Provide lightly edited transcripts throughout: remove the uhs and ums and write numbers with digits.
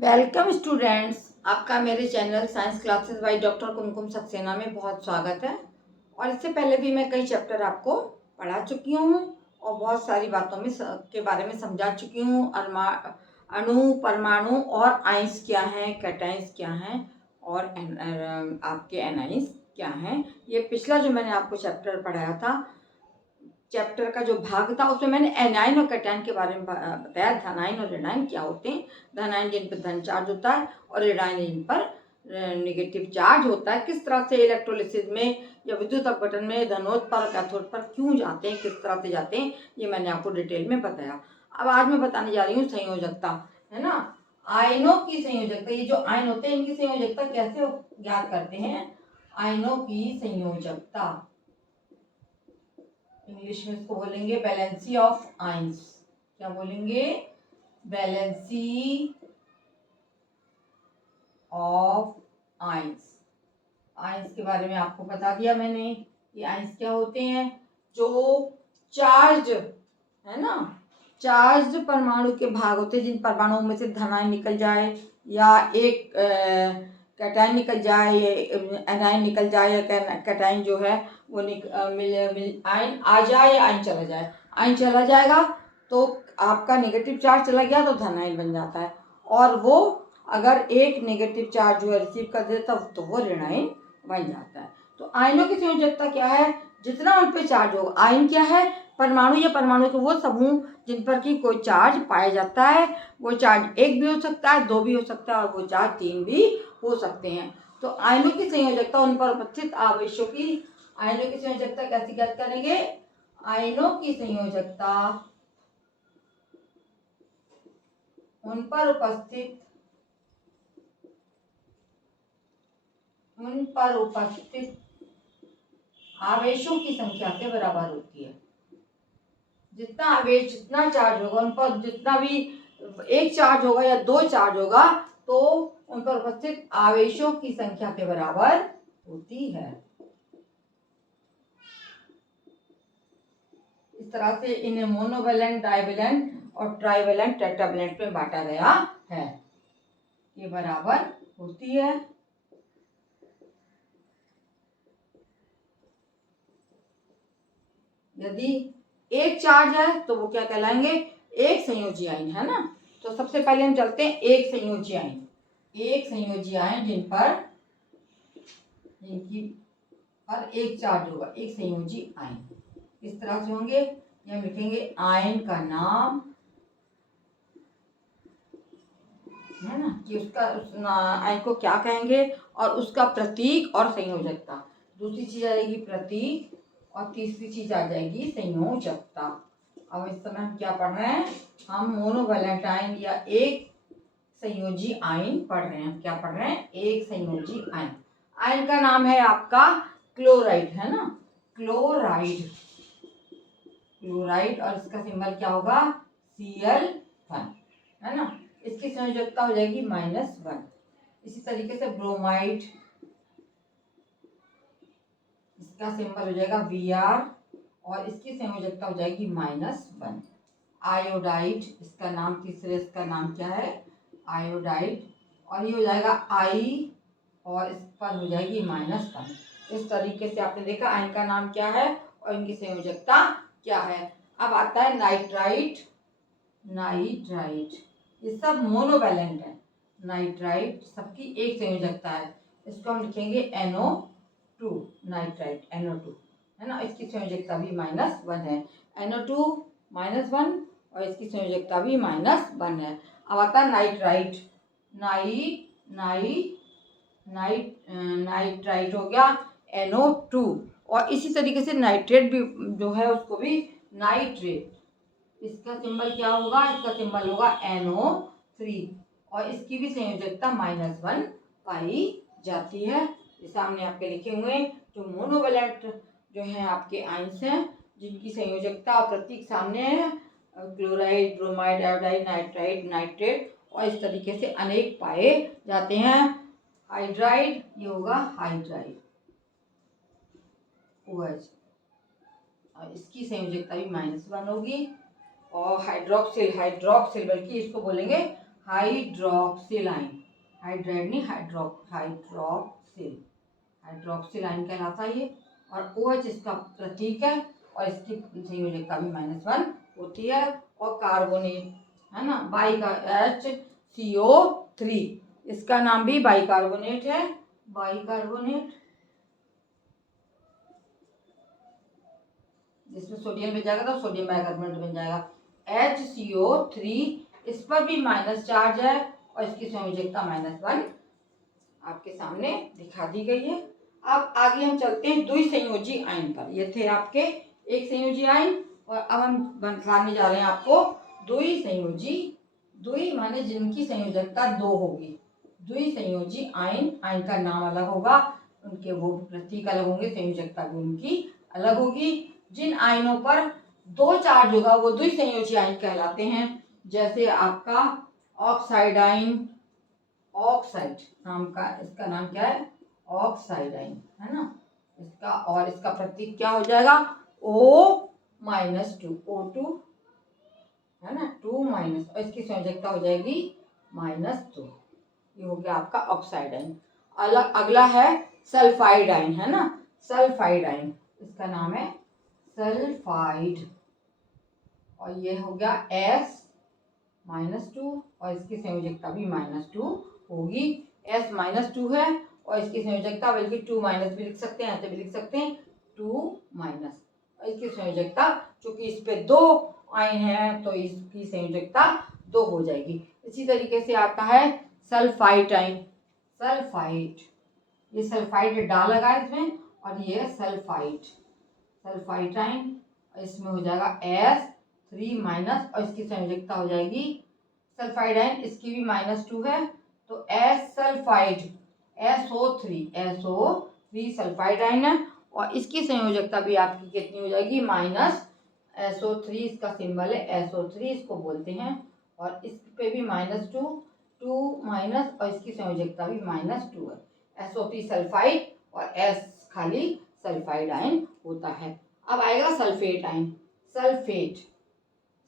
Welcome students, आपका मेरे channel science classes by doctor Kumkum Saxena में बहुत स्वागत है। और इससे पहले भी मैं कई चैप्टर आपको पढ़ा चुकी हूँ और बहुत सारी बातों में के बारे में समझा चुकी हूँ। अणु, परमाणु और आइंस क्या हैं, कैटाइंस क्या हैं और आपके एनाइंस क्या हैं। ये पिछला जो मैंने आपको चैप्टर पढ़ाया था, चैप्टर का जो भाग था, उसमें मैंने एनाइन और कैटाइन के बारे में बताया। धनाइन और ऋणाइन क्या होते हैं। धनाइन जिन पर धन चार्ज होता है और ऋणाइन जिन पर नेगेटिव चार्ज होता है। किस तरह से इलेक्ट्रोलिसिस में या विद्युत अपघटन में धनोद पर और कैथोड पर क्यों जाते हैं, किस तरह से जाते हैं, ये मैंने आपको डिटेल में बताया। अब आज मैं बताने जा रही हूँ संयोजकता, है ना। आयनों की संयोजकता, ये जो आयन होते हैं इनकी संयोजकता कैसे ज्ञात करते हैं। आयनों की संयोजकता, इंग्लिश में इसको बोलेंगे वैलेंसी ऑफ आइंस। क्या बोलेंगे? Valency of ions. आइंस के बारे में आपको बता दिया मैंने। ये आइंस क्या होते हैं? जो चार्ज, है ना, चार्ज परमाणु के भाग होते हैं, जिन परमाणुओं में से धनायन निकल जाए या एक कैटायन निकल जाए, एनायन निकल जाए, या कैटायन जो है वो आयन आ जाए या आयन चला जाए। आयन चला जाएगा तो आपका नेगेटिव चार्ज चला गया तो धनायन बन जाता है, और वो अगर एक नेगेटिव चार्ज जो है रिसीव कर देता तो वो ऋणायन बन जाता है। तो आयनों की संयोजकता क्या है? जितना उन पे चार्ज होगा। आयन क्या है? परमाणु या परमाणु के वो समूह जिन पर की कोई चार्ज पाया जाता है। वो चार्ज एक भी हो सकता है, दो भी हो सकता है, और वो चार्ज तीन भी हो सकते हैं। तो आयनों की संयोजकता उन पर उपस्थित आवेशों की, आयनों की संयोजकता कैसे ज्ञात करेंगे? आयनों की संयोजकता उन पर उपस्थित आवेशों की संख्या के बराबर होती है। जितना आवेश, जितना चार्ज होगा उन पर, जितना भी एक चार्ज होगा या दो चार्ज होगा, तो उन पर उपस्थित आवेशों की संख्या के बराबर होती है। इस तरह से इन्हें मोनोवैलेंट, डाइवैलेंट और ट्राइवैलेंट, टेट्रावैलेंट में बांटा गया है। ये बराबर होती है। यदि एक चार्ज है तो वो क्या कहलाएंगे? एक संयोजी आयन, है ना। तो सबसे पहले हम चलते हैं एक संयोजी आयन। एक संयोजी आयन जिनकी पर एक चार्ज होगा, एक संयोजी आयन इस तरह से होंगे। हम लिखेंगे आयन का नाम, है ना, कि उसका आयन को क्या कहेंगे, और उसका प्रतीक और संयोजकता। दूसरी चीज आ जाएगी प्रतीक, और तीसरी चीज आ जाएगी संयोजकता। अब इस समय हम क्या पढ़ रहे हैं? हम मोनोवैलेंट आयन या एक संयोजी आयन पढ़ रहे हैं। क्या पढ़ रहे हैं? एक संयोजी आयन। आयन का नाम है आपका क्लोराइड, है ना, क्लोराइड। क्लोराइड, और इसका सिंबल क्या होगा? Cl1, है ना। इसकी संयोजकता हो जाएगी -1। इसी तरीके से ब्रोमाइड, इसका सिंबल हो जाएगा Br, और इसकी संयोजकता हो जाएगी -1। आयोडाइड, इसका नाम तीसरे, इसका नाम क्या है? आयोडाइड, और ये हो जाएगा I, और इस पर हो जाएगी -1। इस तरीके से आपने देखा आयन का नाम क्या है और इनकी संयोजकता क्या है। अब आता है नाइट्राइट। नाइट्राइट, ये सब मोनोवैलेंट है। नाइट्राइट सबकी एक संयोजकता है। इसको हम लिखेंगे NO2, नाइट्राइट NO2, है ना। इसकी संयोजकता भी -1 है। NO2 -1, और इसकी संयोजकता भी -1 है। अब आता है नाइट्राइट। नाइट्राइट हो गया NO2, और इसी तरीके से नाइट्रेट भी जो है उसको भी नाइट्रेट, इसका सिंबल क्या होगा? इसका सिंबल होगा NO3, और इसकी भी संयोजकता -1 पाई जाती है। ये सामने आपके लिखे हुए जो मोनोवैलेंट जो है आपके आयंस हैं, जिनकी संयोजकता और प्रतीक सामने है। Chloride, bromide, iodide, nitride, nitrate, और इस तरीके से अनेक पाए जाते हैं। हाइड्राइड, ये होगा हाइड्राइड OH, और इसकी संयोजकता भी -1 होगी। और हाइड्रोक्सिल, बल्कि इसको बोलेंगे हाइड्रोक्सिल आयन, हाइड्राइड नहीं हाइड्रोक्सिल आयन कहलाता है ये। और OH इसका प्रतीक है और इसकी संयोजकता भी -1 होती है। और कार्बोनेट है ना, बाई का HCO3, इसका नाम भी बाइकार्बोनेट है, बाइकार्बोनेट, जिसमें सोडियम मिल जाएगा तो सोडियम बाइकार्बोनेट बन जाएगा। HCO3 इस पर भी माइनस चार्ज है और इसकी संयोजकता -1 आपके सामने दिखा दी गई है। अब आगे हम चलते हैं द्विसंयोजी आयन पर। ये थे आपके एक संयोजी आयन और अब हम बताने जा रहे हैं आपको द्विसंयोजी, द्वि माने जिनकी संयोजकता 2 होगी। द्विसंयोजी आयन, आयन का नाम अलग होगा, उनके वो प्रतीक अलग होंगे, संयोजकता भी उनकी अलग होगी। जिन आयनों पर 2 चार्ज होगा वो द्विसंयोजी आयन कहलाते हैं। जैसे आपका ऑक्साइड आयन, ऑक्साइड नाम का, इसका नाम क्या है, ऑक्साइड आयन है ना इसका, और इसका प्रतीक क्या हो जाएगा, O-2, O2 है ना, 2 माइनस, और इसकी संयोजकता हो जाएगी -2। ये हो गया आपका ऑक्साइड आयन। अगला है सल्फाइड आयन है ना, सल्फाइड आयन, इसका नाम है सल्फाइड, और ये हो गया S-2 और इसकी संयोजकता भी -2 होगी। S-2 है और इसकी संयोजकता, बल्कि 2 माइनस भी लिख सकते हैं, ऐसे भी लिख सकते हैं 2 माइनस, और इसकी संयोजकता चूंकि इस पे 2 आयन है तो इसकी संयोजकता 2 हो जाएगी। इसी तरीके से आता है सल्फाइड आयन, सल्फाइड, ये सल्फाइड डा लगा है इसमें, और ये सल्फाइड, सल्फाइड आयन, इसमें हो जाएगा S3 माइनस और इसकी संयोजकता हो जाएगी, सल्फाइड आयन इसकी भी -2 है तो S sulphide, SO3 sulphide ion है और इसकी संयोजकता भी आपकी कितनी हो जाएगी, -SO3, इसका सिंबल है SO3 इसको बोलते हैं, और इस पे भी -2 माइनस और इसकी संयोजकता भी -2 है। SO3 सल्फाइड और S खाली सल्फाइड आयन होता है। अब आएगा sulphate ion, sulphate,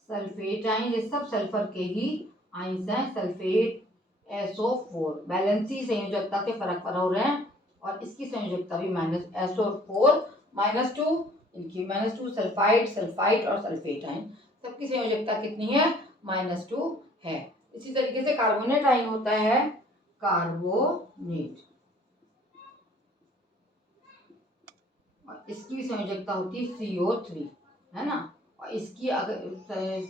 sulphate ion, ये सब सल्फर के ही आयन्स हैं। सल्फेट SO4, बैलेंसी संयोजकता से फर्क हो रहे हैं और इसकी संयोजकता भी SO4 -2, इनकी -2, सल्फाइड, सल्फाइड और सल्फेट आयन सबकी संयोजकता कितनी है, -2 है। इसी तरीके से कार्बोनेट आयन होता है, कार्बोनेट, और इसकी भी संयोजकता होती है CO3 है ना, और इसकी अगर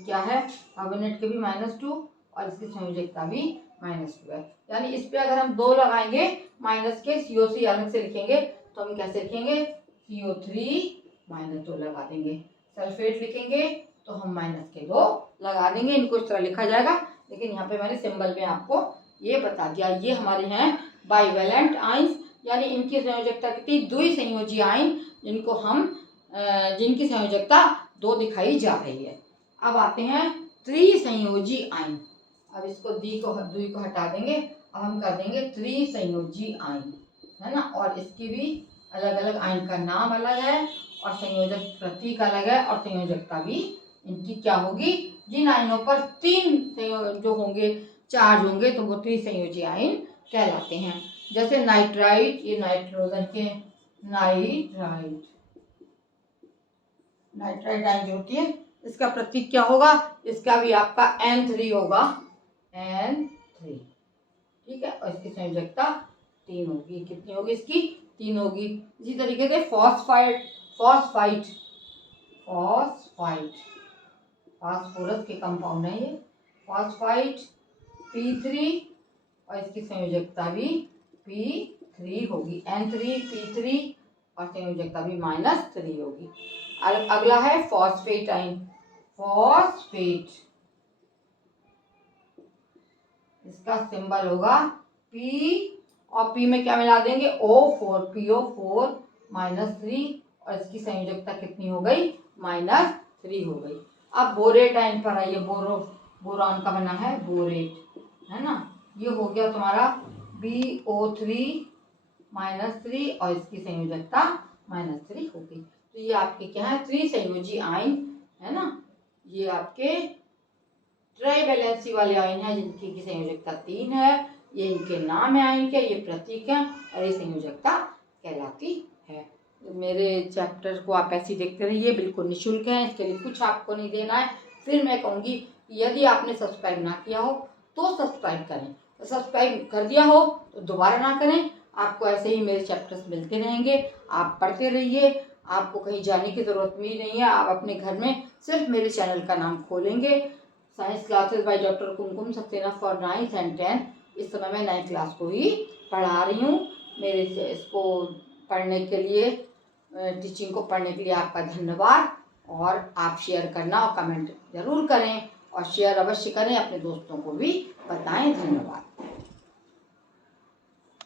क्या है, कार्बोनेट के भी -2 और इसकी संयोजकता भी -2 है। यानी इस पे अगर हम 2 लगाएंगे माइनस के, CO3 अलग से लिखेंगे तो हम कैसे लिखेंगे, CO3 -2 लगा देंगे। सल्फेट लिखेंगे तो हम -2 लगा देंगे, इनको इस तरह लिखा जाएगा, लेकिन यहाँ पे मैंने सिंबल में आपको ये बता दिया। ये हमारे हैं बाइवेलेंट आयंस, यानी इनकी संयोजकता कितनी, द्विसंयोजी आयन, जिनको हम जिनकी संयोजकता 2 दिखाई जा रही है। अब आते हैं त्रिसंयोजी आयन, अब इसको द्वि को हटा देंगे, अब हम कर देंगे त्रिसंयोजी आयन है ना, और इसकी भी अलग अलग, आयन का नाम अलग है और संयोजक प्रतीक अलग है और संयोजकता भी इनकी क्या होगी। जिन आयनों पर 3 जो होंगे, चार्ज होंगे तो वो त्रिसंयोजी आयन कहलाते हैं। जैसे नाइट्राइट, ये नाइट्रोजन के नाइट्राइट, नाइट्राइट आयन जो होती है इसका प्रतीक क्या होगा, इसका भी आपका N3 होगा, N3 ठीक है, और इसकी संयोजकता 3 होगी। कितनी होगी इसकी, 3 होगी। इसी तरीके से फॉस्फाइड, फॉस्फाइट, फॉस्फाइट, फास्फोरस के कंपाउंड है ये, फॉस्फाइट P3 और इसकी संयोजकता भी P3 होगी, N3 P3 और संयोजकता भी -3 होगी। अगला है फॉस्फेट आयन, फॉस्फेट, इसका सिंबल होगा P और P में क्या मिला देंगे, O4, PO4 -3 और इसकी संयोजकता कितनी हो गई, -3 हो गई। अब बोरेट आयन पर आइए, बोरान का बना है बोरेट है ना, ये हो गया तुम्हारा BO3 -3 और इसकी संयोजकता -3 हो गई। तो ये आपके क्या है, त्रिसंयोजी आयन है ना, ये आपके ट्राइवेलेंसी वाले आयन हैं जिनकी की संयोजकता 3 है। ये इनके नाम है आयन के, ये प्रतीक हैं और ये संयोजकता कहलाती है। मेरे चैप्टर को आप ऐसे ही देखते रहिए, बिल्कुल निःशुल्क है, इसके लिए कुछ आपको नहीं देना है। फिर मैं कहूँगी यदि आपने सब्सक्राइब ना किया हो तो सब्सक्राइब करें, सब्सक्राइब कर दिया हो तो दोबारा ना करें। आपको ऐसे ही मेरे चैप्टर्स मिलते रहेंगे, आप पढ़ते रहिए, आपको कहीं जाने की ज़रूरत भी नहीं है। आप अपने घर में सिर्फ मेरे चैनल का नाम खोलेंगे, science classes by doctor Kumkum Saxena for 9th and 10th। इस समय मैं 9th क्लास को ही पढ़ा रही हूँ। मेरे इसको पढ़ने के लिए, टीचिंग को पढ़ने के लिए आपका धन्यवाद। और आप शेयर करना और कमेंट ज़रूर करें और शेयर अवश्य करें, अपने दोस्तों को भी बताएं। धन्यवाद।